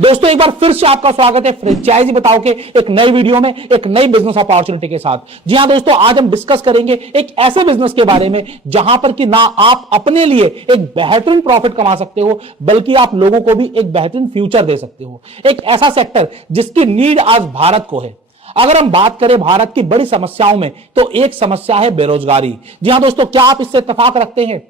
दोस्तों एक बार फिर से आपका स्वागत है फ्रेंचाइजी बताओ के एक नई वीडियो में, एक नई बिजनेस अपॉर्चुनिटी के साथ। जी हां दोस्तों, आज हम डिस्कस करेंगे एक ऐसे बिजनेस के बारे में जहां पर कि ना आप अपने लिए एक बेहतरीन प्रॉफिट कमा सकते हो, बल्कि आप लोगों को भी एक बेहतरीन फ्यूचर दे सकते हो। एक ऐसा सेक्टर जिसकी नीड आज भारत को है। अगर हम बात करें भारत की बड़ी समस्याओं में, तो एक समस्या है बेरोजगारी। जी हां दोस्तों, क्या आप इससे इत्तेफाक रखते हैं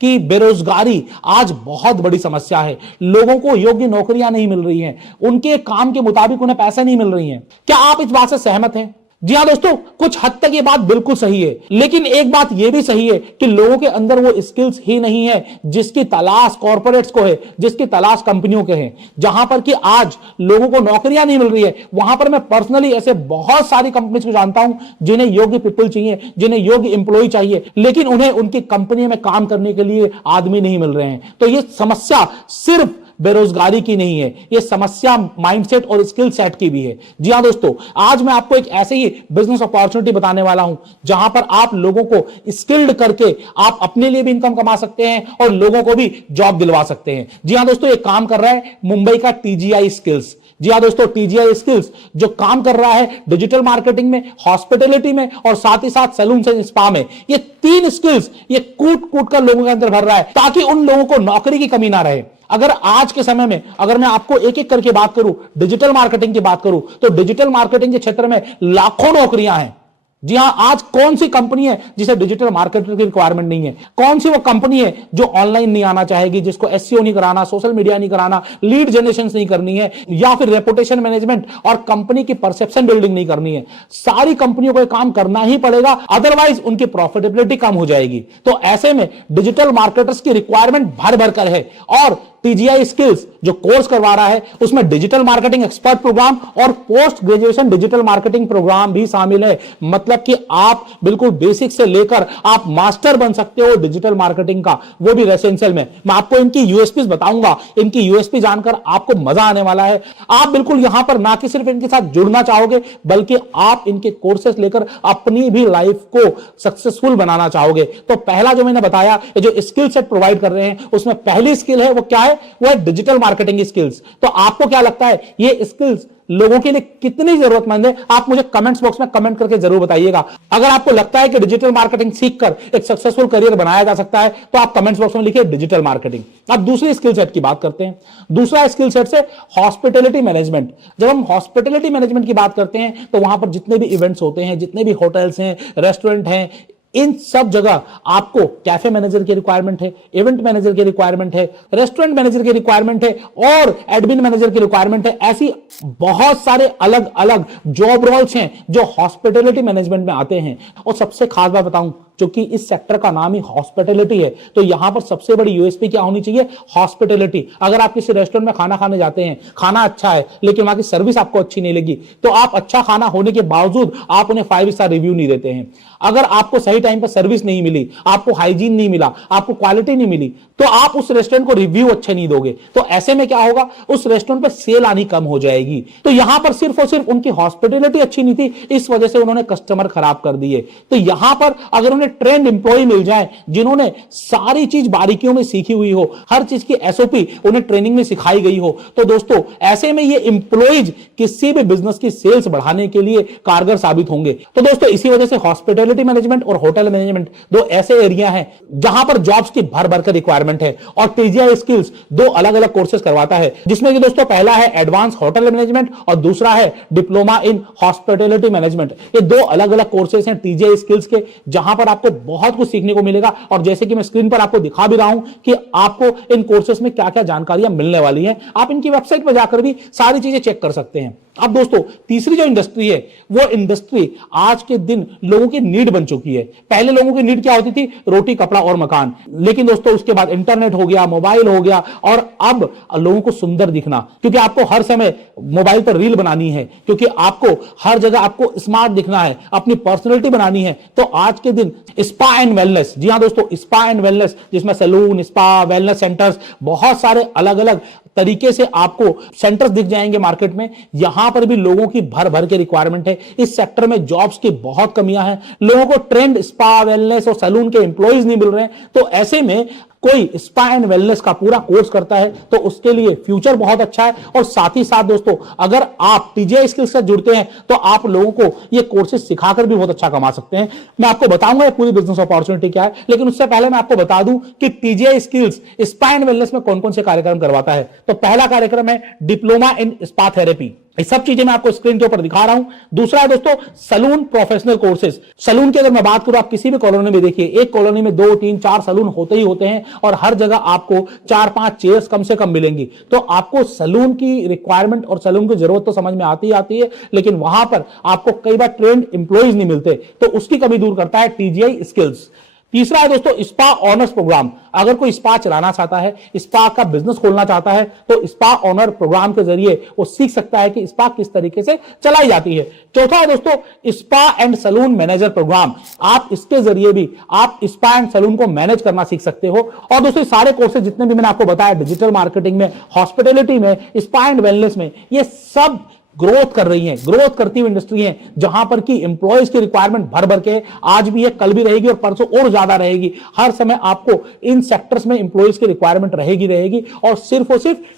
कि बेरोजगारी आज बहुत बड़ी समस्या है। लोगों को योग्य नौकरियां नहीं मिल रही हैं, उनके काम के मुताबिक उन्हें पैसे नहीं मिल रही हैं। क्या आप इस बात से सहमत हैं? जी हां दोस्तों, कुछ हद तक ये बात बिल्कुल सही है, लेकिन एक बात यह भी सही है कि लोगों के अंदर वो स्किल्स ही नहीं है जिसकी तलाश कॉर्पोरेट्स को है, जिसकी तलाश कंपनियों के है। जहां पर कि आज लोगों को नौकरियां नहीं मिल रही है, वहां पर मैं पर्सनली ऐसे बहुत सारी कंपनीज को जानता हूं जिन्हें योग्य पीपल चाहिए, जिन्हें योग्य इंप्लॉय चाहिए, लेकिन उन्हें उनकी कंपनी में काम करने के लिए आदमी नहीं मिल रहे हैं। तो यह समस्या सिर्फ बेरोजगारी की नहीं है, यह समस्या माइंडसेट और स्किल सेट की भी है। जी हां दोस्तों, आज मैं आपको एक ऐसे ही बिजनेस अपॉर्चुनिटी बताने वाला हूं जहां पर आप लोगों को स्किल्ड करके आप अपने लिए भी इनकम कमा सकते हैं और लोगों को भी जॉब दिलवा सकते हैं। जी हां दोस्तों, एक काम कर रहा है मुंबई का टीजीआई स्किल्स। जी हां दोस्तों, टीजीआई स्किल्स जो काम कर रहा है डिजिटल मार्केटिंग में, हॉस्पिटैलिटी में और साथ ही साथ सैलून एंड स्पा में। ये तीन स्किल्स ये कूट कूट कर लोगों के अंदर भर रहा है ताकि उन लोगों को नौकरी की कमी ना रहे। अगर आज के समय में अगर मैं आपको एक एक करके बात करूं, डिजिटल मार्केटिंग की बात करूं, तो डिजिटल मार्केटिंग के क्षेत्र में लाखों नौकरियां हैं। जी हां, आज कौन सी कंपनी है जिसे डिजिटल मार्केटर की रिक्वायरमेंट नहीं है? कौन सी वो कंपनी है जो ऑनलाइन नहीं आना चाहेगी, जिसको एसईओ नहीं कराना, सोशल मीडिया नहीं कराना, लीड जनरेशन नहीं करनी है, या फिर रेपुटेशन मैनेजमेंट और कंपनी की परसेप्शन बिल्डिंग नहीं करनी है? सारी कंपनियों को काम करना ही पड़ेगा, अदरवाइज उनकी प्रॉफिटेबिलिटी कम हो जाएगी। तो ऐसे में डिजिटल मार्केटर्स की रिक्वायरमेंट भर भर कर है और टीजीआई स्किल्स जो कोर्स करवा रहा है उसमें डिजिटल मार्केटिंग एक्सपर्ट प्रोग्राम और post graduation digital marketing program भी शामिल है। मतलब कि आप बिल्कुल बेसिक से लेकर आप मास्टर बन सकते हो डिजिटल मार्केटिंग का, वो भी रेसिडेंशियल में। मैं आपको इनकी यूएसपी बताऊंगा, इनकी यूएसपी जानकर आपको मजा आने वाला है। आप बिल्कुल यहां पर ना कि सिर्फ इनके साथ जुड़ना चाहोगे, बल्कि आप इनके कोर्सेस लेकर अपनी भी लाइफ को सक्सेसफुल बनाना चाहोगे। तो पहला जो मैंने बताया, जो स्किल सेट प्रोवाइड कर रहे हैं, उसमें पहली स्किल है वो क्या है? वो है डिजिटल मार्केटिंग स्किल्स। तो आपको क्या लगता है ये स्किल्स लोगों के लिए कितनी जरूरतमंद है? आप मुझे कमेंट्स बॉक्स में कमेंट करके जरूर बताइएगा। अगर आपको लगता है कि डिजिटल मार्केटिंग सीखकर एक सक्सेसफुल करियर बनाया जा सकता है, तो आप कमेंट्स बॉक्स में लिखिए डिजिटल मार्केटिंग। अब दूसरी स्किल सेट की बात करते हैं। दूसरा स्किल सेट से हॉस्पिटैलिटी मैनेजमेंट। जब हम हॉस्पिटैलिटी मैनेजमेंट की बात करते हैं, तो वहां पर जितने भी इवेंट्स होते हैं, जितने भी होटल्स हैं, रेस्टोरेंट हैं, इन सब जगह आपको कैफे मैनेजर की रिक्वायरमेंट है, इवेंट मैनेजर की रिक्वायरमेंट है, रेस्टोरेंट मैनेजर की रिक्वायरमेंट है और एडमिन मैनेजर की रिक्वायरमेंट है। ऐसी बहुत सारे अलग अलग जॉब रोल्स हैं जो हॉस्पिटैलिटी मैनेजमेंट में आते हैं। और सबसे खास बात बताऊं, क्योंकि इस सेक्टर का नाम ही हॉस्पिटैलिटी है, तो यहां पर सबसे बड़ी यूएसपी क्या होनी चाहिए? हॉस्पिटैलिटी। अगर आप किसी रेस्टोरेंट में खाना खाने जाते हैं, खाना अच्छा है लेकिन वहां की सर्विस आपको अच्छी नहीं लगी, तो आप अच्छा खाना होने के बावजूद आप उन्हें 5 स्टार रिव्यू नहीं देते हैं। अगर आपको सही टाइम पर सर्विस नहीं मिली, आपको हाइजीन नहीं मिला, आपको क्वालिटी नहीं मिली, तो आप उस रेस्टोरेंट को रिव्यू अच्छे नहीं दोगे। तो ऐसे में क्या होगा? उस रेस्टोरेंट पर सेल आनी कम हो जाएगी। तो यहां पर सिर्फ और सिर्फ उनकी हॉस्पिटैलिटी अच्छी नहीं थी, इस वजह से उन्होंने कस्टमर खराब कर दिए। तो यहां पर अगर उन्हें ट्रेंड इंप्लॉय मिल जाए, जिन्होंने सारी चीज बारीकियों में सीखी हुई हो, हर चीज की एसओपी उन्हें ट्रेनिंग में सिखाई गई हो, तो दोस्तों ऐसे में ये इंप्लॉयज किसी भी बिजनेस की सेल्स बढ़ाने के लिए कारगर साबित होंगे। तो दोस्तों इसी वजह से हॉस्पिटैलिटी मैनेजमेंट और होटल मैनेजमेंट दो ऐसे एरिया हैं जहां पर जॉब्स की भर भर कर रिक्वायरमेंट है। और टीजीआई स्किल्स दो अलग अलग कोर्सेज करवाता है, जिसमें कि दोस्तों पहला है एडवांस होटल मैनेजमेंट और दूसरा है डिप्लोमा इन हॉस्पिटैलिटी मैनेजमेंट। ये दो अलग अलग कोर्सेज हैं टीजीआई स्किल्स के, जहां पर आपको बहुत कुछ सीखने को मिलेगा। और जैसे कि मैं स्क्रीन पर आपको दिखा भी रहा हूं कि आपको इन कोर्सेज में क्या क्या जानकारियां मिलने वाली हैं, आप इनकी वेबसाइट पर जाकर भी सारी चीजें चेक कर सकते हैं। अब दोस्तों तीसरी जो इंडस्ट्री है, वो इंडस्ट्री आज के दिन लोगों की नीड बन चुकी है। पहले लोगों की नीड क्या होती थी? रोटी, कपड़ा और मकान। लेकिन दोस्तों उसके बाद इंटरनेट हो गया, मोबाइल हो गया, और अब लोगों को सुंदर दिखना, क्योंकि आपको हर समय मोबाइल पर रील बनानी है, क्योंकि आपको हर जगह आपको स्मार्ट दिखना है, अपनी पर्सनैलिटी बनानी है। तो आज के दिन स्पा एंड वेलनेस, जी हां दोस्तों, स्पा एंड वेलनेस, जिसमें सैलून, स्पा, वेलनेस सेंटर्स, बहुत सारे अलग अलग तरीके से आपको सेंटर्स दिख जाएंगे मार्केट में। यहां पर भी लोगों की भर भर के रिक्वायरमेंट है। इस सेक्टर में जॉब्स की बहुत कमियां हैं, लोगों को ट्रेंड स्पा, वेलनेस और सैलून के एम्प्लॉइज नहीं मिल रहे हैं। तो ऐसे में कोई स्पा एंड वेलनेस का पूरा कोर्स करता है तो उसके लिए फ्यूचर बहुत अच्छा है। और साथ ही साथ दोस्तों, अगर आप टीजीआई स्किल्स से जुड़ते हैं तो आप लोगों को ये कोर्सेज सिखाकर भी बहुत अच्छा कमा सकते हैं। मैं आपको बताऊंगा ये पूरी बिजनेस अपॉर्चुनिटी क्या है, लेकिन उससे पहले मैं आपको बता दूं कि टीजीआई स्किल्स स्पा एंड वेलनेस में कौन कौन से कार्यक्रम करवाता है। तो पहला कार्यक्रम है डिप्लोमा इन स्पा थेरेपी, ये सब चीजें मैं आपको स्क्रीन के ऊपर दिखा रहा हूं। दूसरा है दोस्तों सलून प्रोफेशनल कोर्सेज। सलून की अगर मैं बात करूं, आप किसी भी कॉलोनी में देखिए, एक कॉलोनी में 2, 3, 4 सलून होते ही होते हैं और हर जगह आपको 4-5 चेयर्स कम से कम मिलेंगी। तो आपको सलून की रिक्वायरमेंट और सलून की जरूरत तो समझ में आती है, लेकिन वहां पर आपको कई बार ट्रेंड इंप्लॉइज नहीं मिलते, तो उसकी कमी दूर करता है टीजीआई स्किल्स। तीसरा है दोस्तों स्पा ऑनर्स प्रोग्राम। अगर कोई स्पा चलाना चाहता है, स्पा का बिजनेस खोलना चाहता है, तो स्पा ऑनर प्रोग्राम के जरिए वो सीख सकता है कि स्पा किस तरीके से चलाई जाती है। चौथा है दोस्तों spa and salon manager program. आप इसके जरिए भी आप स्पा एंड सलून को मैनेज करना सीख सकते हो। और दोस्तों सारे कोर्सेज जितने भी मैंने आपको बताया, डिजिटल मार्केटिंग में, हॉस्पिटैलिटी में, स्पा एंड वेलनेस में, ये सब ग्रोथ कर रही हैं, ग्रोथ करती हुई इंडस्ट्री है, जहां पर की एम्प्लॉयज की रिक्वायरमेंट भर भर के आज भी है, कल भी रहेगी और परसों और ज्यादा रहेगी। हर समय आपको इन सेक्टर्स में एम्प्लॉयज की रिक्वायरमेंट रहेगी और सिर्फ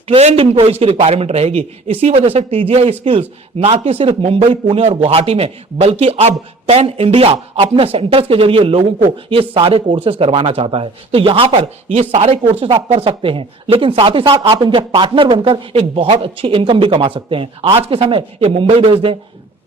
ट्रेंड एम्प्लॉयज की रिक्वायरमेंट रहेगी। इसी वजह से टीजीआई स्किल्स ना कि सिर्फ मुंबई, पुणे और गुवाहाटी में, बल्कि अब पैन इंडिया अपने सेंटर्स के जरिए लोगों को ये सारे कोर्सेज करवाना चाहता है। तो यहां पर ये सारे कोर्सेज आप कर सकते हैं, लेकिन साथ ही साथ आप इनके पार्टनर बनकर एक बहुत अच्छी इनकम भी कमा सकते हैं। आज के समय ये मुंबई बेस्ड है,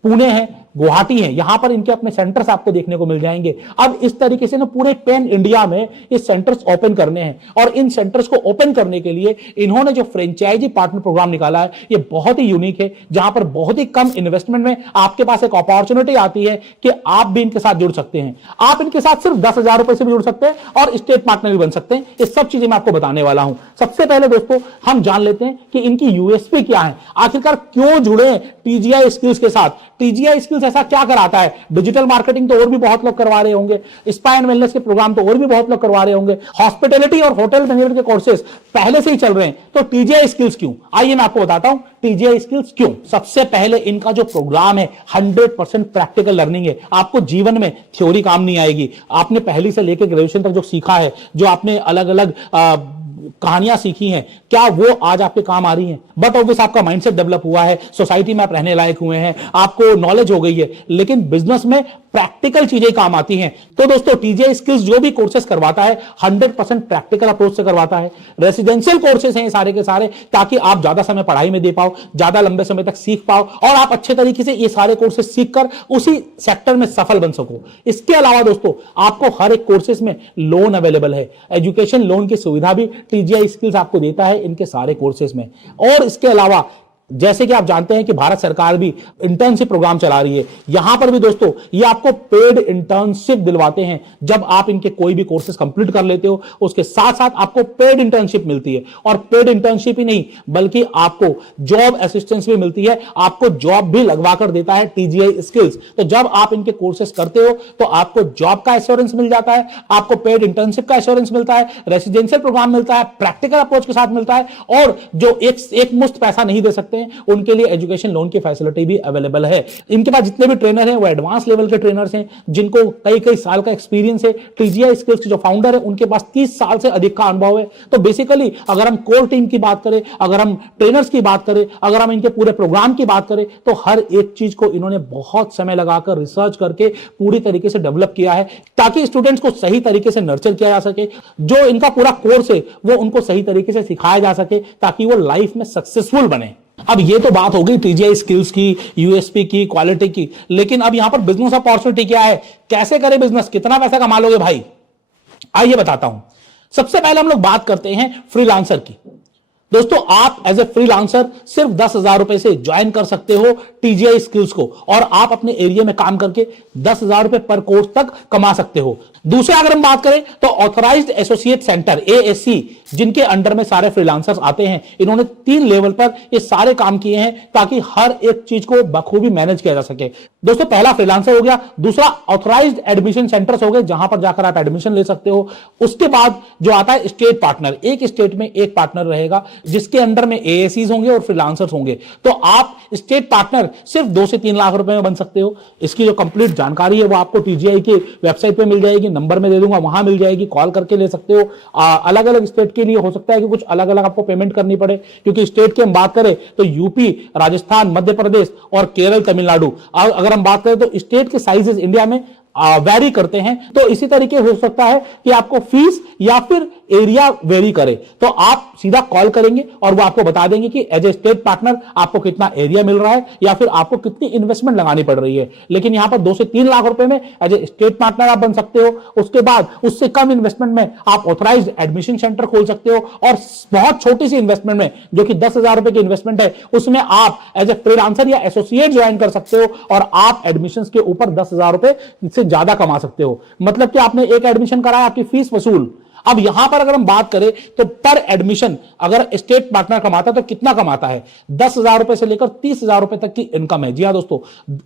पुणे है, गुवाहाटी है, यहां पर इनके अपने सेंटर्स आपको देखने को मिल जाएंगे। अब इस तरीके से ना पूरे पैन इंडिया में ये सेंटर्स ओपन करने हैं, और इन सेंटर्स को ओपन करने के लिए इन्होंने जो फ्रेंचाइजी पार्टनर प्रोग्राम निकाला है, ये बहुत ही यूनिक है, जहां पर बहुत ही कम इन्वेस्टमेंट में आपके पास एक अपॉर्चुनिटी आती है कि आप भी इनके साथ जुड़ सकते हैं। आप इनके साथ सिर्फ 10,000 रुपए से भी जुड़ सकते हैं और स्टेट पार्टनर भी बन सकते हैं। ये सब चीजें मैं आपको बताने वाला हूं। सबसे पहले दोस्तों हम जान लेते हैं कि इनकी यूएसपी क्या है, आखिरकार क्यों जुड़े टीजीआई स्किल्स के साथ। टीजीआई स्किल्स ऐसा क्या कराता है? डिजिटल मार्केटिंग तो और भी बहुत लोग करवा रहे होंगे, स्पा एंड वेलनेस के प्रोग्राम तो और भी बहुत लोग करवा रहे होंगे, हॉस्पिटैलिटी और होटल मैनेजमेंट के कोर्सेज पहले से ही चल रहे हैं, तो टीजीआई स्किल्स क्यों? आइए मैं आपको बताता हूं टीजीआई स्किल्स क्यों। सबसे पहले इनका जो प्रोग्राम है 100% प्रैक्टिकल लर्निंग है। आपको जीवन में थ्योरी काम नहीं आएगी। आपने पहली से लेकर ग्रेजुएशन तक जो सीखा है, जो आपने अलग अलग कहानियां सीखी हैं, क्या वो आज आपके काम आ रही हैं? बट ऑब्वियस आपका माइंडसेट डेवलप हुआ है, सोसाइटी में आप रहने लायक हुए हैं, आपको नॉलेज हो गई है, लेकिन बिजनेस में प्रैक्टिकल चीजें काम आती हैं। तो दोस्तों टीजीआई स्किल्स जो भी कोर्सेज करवाता है 100% प्रैक्टिकल अप्रोच से करवाता है। रेसिडेंशियल कोर्सेज हैं सारे के सारे, ताकि आप ज्यादा समय पढ़ाई में दे पाओ, ज्यादा लंबे समय तक सीख पाओ और आप अच्छे तरीके से ये सारे कोर्सेज सीखकर उसी सेक्टर में सफल बन सको। इसके अलावा दोस्तों आपको हर एक कोर्सेज में लोन अवेलेबल है, एजुकेशन लोन की सुविधा भी टीजीआई स्किल्स आपको देता है इनके सारे कोर्सेज में। और इसके अलावा जैसे कि आप जानते हैं कि भारत सरकार भी इंटर्नशिप प्रोग्राम चला रही है, यहां पर भी दोस्तों ये आपको पेड इंटर्नशिप दिलवाते हैं। जब आप इनके कोई भी कोर्सेज कंप्लीट कर लेते हो, उसके साथ साथ आपको पेड इंटर्नशिप मिलती है। और पेड इंटर्नशिप ही नहीं, बल्कि आपको जॉब असिस्टेंस भी मिलती है, आपको जॉब भी लगवा कर देता है टीजीआई स्किल्स। तो जब आप इनके कोर्सेज करते हो तो आपको जॉब का एश्योरेंस मिल जाता है, आपको पेड इंटर्नशिप का एश्योरेंस मिलता है, रेसिडेंशियल प्रोग्राम मिलता है, प्रैक्टिकल अप्रोच के साथ मिलता है, और जो एक मुश्त पैसा नहीं दे सकते उनके लिए एजुकेशन लोन की फैसिलिटी भी अवेलेबल है। इनके पास जितने भी ट्रेनर हैं वो एडवांस लेवल के ट्रेनर्स हैं, जिनको कई साल का एक्सपीरियंस है। टीजीआई स्किल्स के जो फाउंडर है उनके पास 30 साल से अधिक का अनुभव है। तो बेसिकली अगर हम कोर टीम की बात करें, अगर हम ट्रेनर्स की बात करें, अगर हम इनके पूरे प्रोग्राम की बात करें, तो हर एक चीज को इन्होंने बहुत समय लगाकर रिसर्च करके पूरी तरीके से डेवलप किया है, ताकि स्टूडेंट्स को सही तरीके से नर्चर किया जा सके। जो इनका पूरा कोर्स है वो उनको सही तरीके से सिखाया जा सके, ताकि वो लाइफ में सक्सेसफुल बने। अब ये तो बात हो गई टीजीआई स्किल्स की, यूएसपी की, क्वालिटी की, लेकिन अब यहां पर बिजनेस अपॉर्चुनिटी क्या है? कैसे करें बिजनेस, कितना पैसा कमा लोगे भाई? आइए बताता हूं। सबसे पहले हम लोग बात करते हैं फ्रीलांसर की। दोस्तों आप एज ए फ्रीलांसर सिर्फ 10,000 रुपए से ज्वाइन कर सकते हो टीजीआई स्किल्स को, और आप अपने एरिया में काम करके 10,000 रुपए पर कोर्स तक कमा सकते हो। दूसरा अगर हम बात करें तो ऑथराइज्ड एसोसिएट सेंटर एएससी, जिनके अंडर में सारे फ्रीलांसर्स आते हैं, इन्होंने 3 लेवल पर ये सारे काम किए हैं ताकि हर एक चीज को बखूबी मैनेज किया जा सके। दोस्तों पहला फ्रीलांसर हो गया, दूसरा ऑथराइज्ड एडमिशन सेंटर्स हो गए जहां पर जाकर आप एडमिशन ले सकते हो। उसके बाद जो आता है स्टेट पार्टनर, एक स्टेट में एक पार्टनर रहेगा जिसके अंडर में एएसीज होंगे और फ्रीलांसर्स होंगे। तो आप स्टेट पार्टनर सिर्फ 2 से 3 लाख रुपए में बन सकते हो। इसकी जो कंप्लीट जानकारी है वो आपको टीजीआई की वेबसाइट पे मिल जाएगी, नंबर में दे दूंगा, वहां मिल जाएगी, कॉल करके ले सकते हो। अलग अलग स्टेट के लिए हो सकता है कि कुछ अलग अलग आपको पेमेंट करनी पड़े, क्योंकि स्टेट की हम बात करें तो यूपी, राजस्थान, मध्य प्रदेश और केरल, तमिलनाडु, अगर हम बात करें तो स्टेट के साइजेस इंडिया में वैरी करते हैं। तो इसी तरीके हो सकता है कि आपको फीस या फिर एरिया वेरी करे, तो आप सीधा कॉल करेंगे और वो आपको बता देंगे कि एज ए स्टेट पार्टनर आपको कितना एरिया मिल रहा है या फिर आपको कितनी इन्वेस्टमेंट लगानी पड़ रही है। लेकिन यहां पर 2 से 3 लाख रुपए में एज ए स्टेट पार्टनर आप बन सकते हो। उसके बाद उससे कम इन्वेस्टमेंट में आप ऑथराइज्ड एडमिशन सेंटर खोल सकते हो, और बहुत छोटी सी इन्वेस्टमेंट में जो कि 10,000 रुपए की इन्वेस्टमेंट है उसमें आप एज ए फ्रीलांसर या एसोसिएट ज्वाइन कर सकते हो और आप एडमिशन के ऊपर 10,000 रुपए से ज्यादा कमा सकते हो। मतलब कि आपने एक एडमिशन कराया, आपकी फीस वसूल। अब यहां पर अगर हम बात करें तो पर एडमिशन अगर स्टेट पार्टनर कमाता है तो कितना कमाता है, 10,000 रुपए से लेकर 30,000 रुपए तक की इनकम है। जी हां दोस्तों,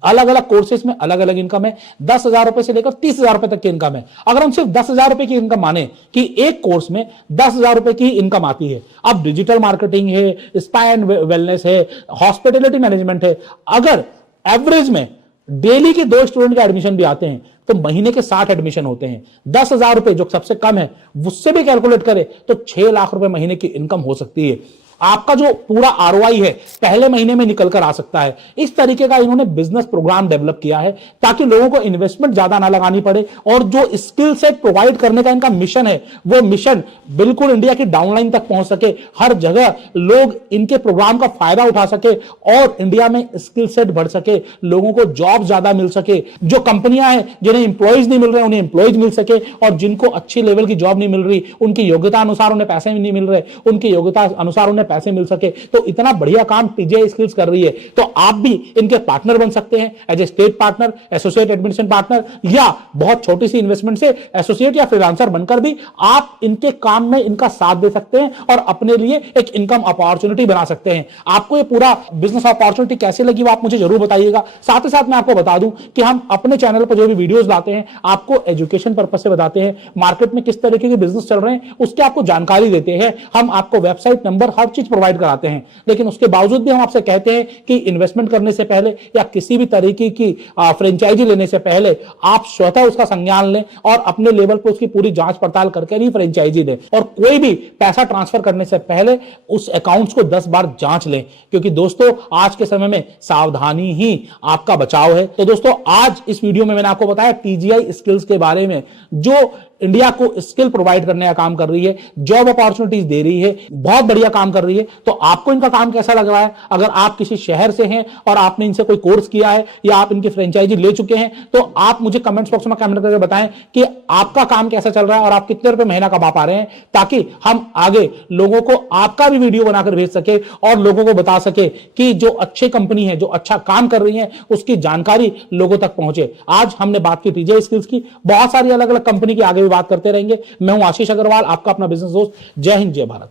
अलग अलग कोर्सेज में अलग अलग इनकम है। 10,000 रुपए से लेकर 30,000 रुपए तक की इनकम है। अगर हम सिर्फ 10,000 रुपए की इनकम माने कि एक कोर्स में 10,000 रुपए की इनकम आती है। अब डिजिटल मार्केटिंग है, स्पा एंड वेलनेस है, हॉस्पिटैलिटी मैनेजमेंट है, अगर एवरेज में डेली के 2 स्टूडेंट के एडमिशन भी आते हैं तो महीने के 60 एडमिशन होते हैं। 10,000 रुपए जो सबसे कम है उससे भी कैलकुलेट करें तो 6 लाख रुपए महीने की इनकम हो सकती है। आपका जो पूरा आरओआई है पहले महीने में निकल कर आ सकता है। इस तरीके का इन्होंने बिजनेस प्रोग्राम डेवलप किया है ताकि लोगों को इन्वेस्टमेंट ज्यादा ना लगानी पड़े, और जो स्किल सेट प्रोवाइड करने का इनका मिशन है वो मिशन बिल्कुल इंडिया की डाउनलाइन तक पहुंच सके, हर जगह लोग इनके प्रोग्राम का फायदा उठा सके और इंडिया में स्किल सेट बढ़ सके, लोगों को जॉब ज्यादा मिल सके। जो कंपनियां हैं जिन्हें इंप्लॉइज नहीं मिल रहे उन्हें इंप्लॉइज मिल सके, और जिनको अच्छी लेवल की जॉब नहीं मिल रही उनकी योग्यता अनुसार उन्हें पैसे नहीं मिल रहे, उनकी योग्यता अनुसार उन्हें पैसे मिल सके। तो इतना बढ़िया काम टीजीआई स्किल्स कर रही है। तो आप भी इनके पार्टनर बन सकते हैं as a state partner, associate admission partner, या बहुत छोटी सी इन्वेस्टमेंट से एसोसिएट या फ्रीलांसर बनकर भी आप इनके काम में इनका साथ दे सकते हैं और अपने लिए एक इनकम अपॉर्चुनिटी बना सकते हैं। आपको ये पूरा बिजनेस अपॉर्चुनिटी कैसे लगी वो आप मुझे जरूर बताइएगा। साथ ही साथ मैं आपको बता दूं कि हम अपने चैनल पर जो भी वीडियोस लाते हैं आपको एजुकेशन पर्पस से बताते हैं, मार्केट में किस तरीके के बिजनेस चल रहे हैं उसकी आपको जानकारी देते हैं, हम आपको वेबसाइट नंबर हर चीज प्रोवाइड कराते हैं। लेकिन उसके बावजूद भी हम आपसे कहते हैं कि इन्वेस्टमेंट करने से पहले या किसी भी तरीके की फ्रेंचाइजी लेने से पहले आप स्वतः उसका संज्ञान लें और अपने लेवल पर उसकी पूरी जांच पड़ताल करके ही फ्रेंचाइजी लें, और कोई भी पैसा ट्रांसफर करने से पहले उस अकाउंट्स को 10 बार जांच लें, क्योंकि दोस्तों आज के समय में सावधानी ही आपका बचाव है। तो दोस्तों आज इस वीडियो में मैंने आपको बताया टीजीआई स्किल्स के बारे में, जो इंडिया को स्किल प्रोवाइड करने का काम कर रही है, जॉब अपॉर्चुनिटीज दे रही है, बहुत बढ़िया काम कर रही है। तो आपको इनका काम कैसा लग रहा है? अगर आप किसी शहर से हैं और आपने इनसे कोई कोर्स किया है या आप इनकी फ्रेंचाइजी ले चुके हैं तो आप मुझे कमेंट्स बॉक्स में कमेंट करके बताएं कि आपका काम कैसा चल रहा है और आप कितने रुपए महीना कमा पा रहे हैं, ताकि हम आगे लोगों को आपका भी वीडियो बनाकर भेज सके और लोगों को बता सके कि जो अच्छी कंपनी है, जो अच्छा काम कर रही है, उसकी जानकारी लोगों तक पहुंचे। आज हमने बात की टीजीआई स्किल्स की, बहुत सारी अलग अलग कंपनी की आगे बात करते रहेंगे। मैं हूं आशीष अग्रवाल, आपका अपना बिजनेस दोस्त। जय हिंद, जय भारत।